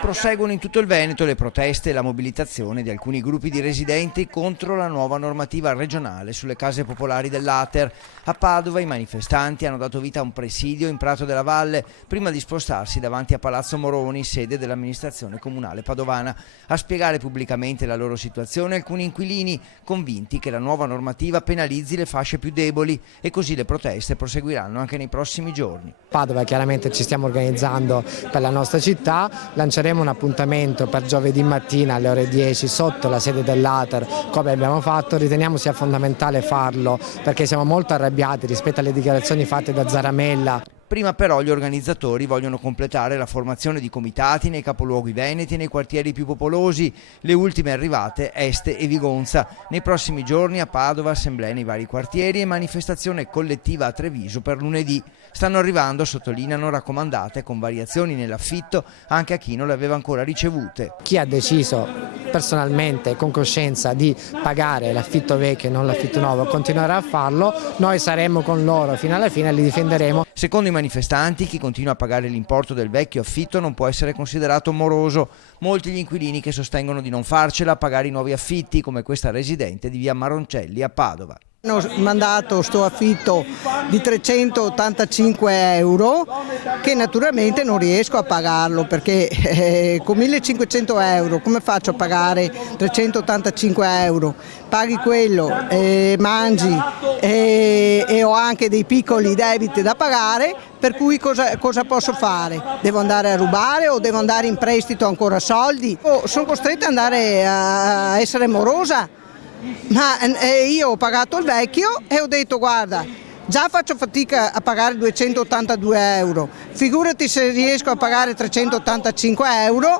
Proseguono in tutto il Veneto le proteste e la mobilitazione di alcuni gruppi di residenti contro la nuova normativa regionale sulle case popolari dell'Ater. A Padova i manifestanti hanno dato vita a un presidio in Prato della Valle prima di spostarsi davanti a Palazzo Moroni, sede dell'amministrazione comunale padovana. A spiegare pubblicamente la loro situazione alcuni inquilini, convinti che la nuova normativa penalizzi le fasce più deboli, e così le proteste proseguiranno anche nei prossimi giorni. Padova chiaramente ci stiamo organizzando per la nostra città, lanceremo un appuntamento per giovedì mattina alle ore 10 sotto la sede dell'Ater come abbiamo fatto. Riteniamo sia fondamentale farlo perché siamo molto arrabbiati rispetto alle dichiarazioni fatte da Zaramella. Prima però gli organizzatori vogliono completare la formazione di comitati nei capoluoghi veneti e nei quartieri più popolosi, le ultime arrivate Este e Vigonza. Nei prossimi giorni a Padova assemblee nei vari quartieri e manifestazione collettiva a Treviso per lunedì. Stanno arrivando, sottolineano, raccomandate con variazioni nell'affitto anche a chi non le aveva ancora ricevute. Chi ha deciso personalmente con coscienza di pagare l'affitto vecchio e non l'affitto nuovo continuerà a farlo, noi saremo con loro fino alla fine e li difenderemo. Secondo i manifestanti, chi continua a pagare l'importo del vecchio affitto non può essere considerato moroso. Molti gli inquilini che sostengono di non farcela a pagare i nuovi affitti, come questa residente di via Maroncelli a Padova. Hanno mandato sto affitto di 385 euro che naturalmente non riesco a pagarlo perché con 1500 euro come faccio a pagare 385 euro? Paghi quello, mangi e ho anche dei piccoli debiti da pagare, per cui cosa posso fare? Devo andare a rubare o devo andare in prestito ancora soldi? Sono costretta ad andare a essere morosa. Ma io ho pagato il vecchio e ho detto guarda, già faccio fatica a pagare 282 euro, figurati se riesco a pagare 385 euro.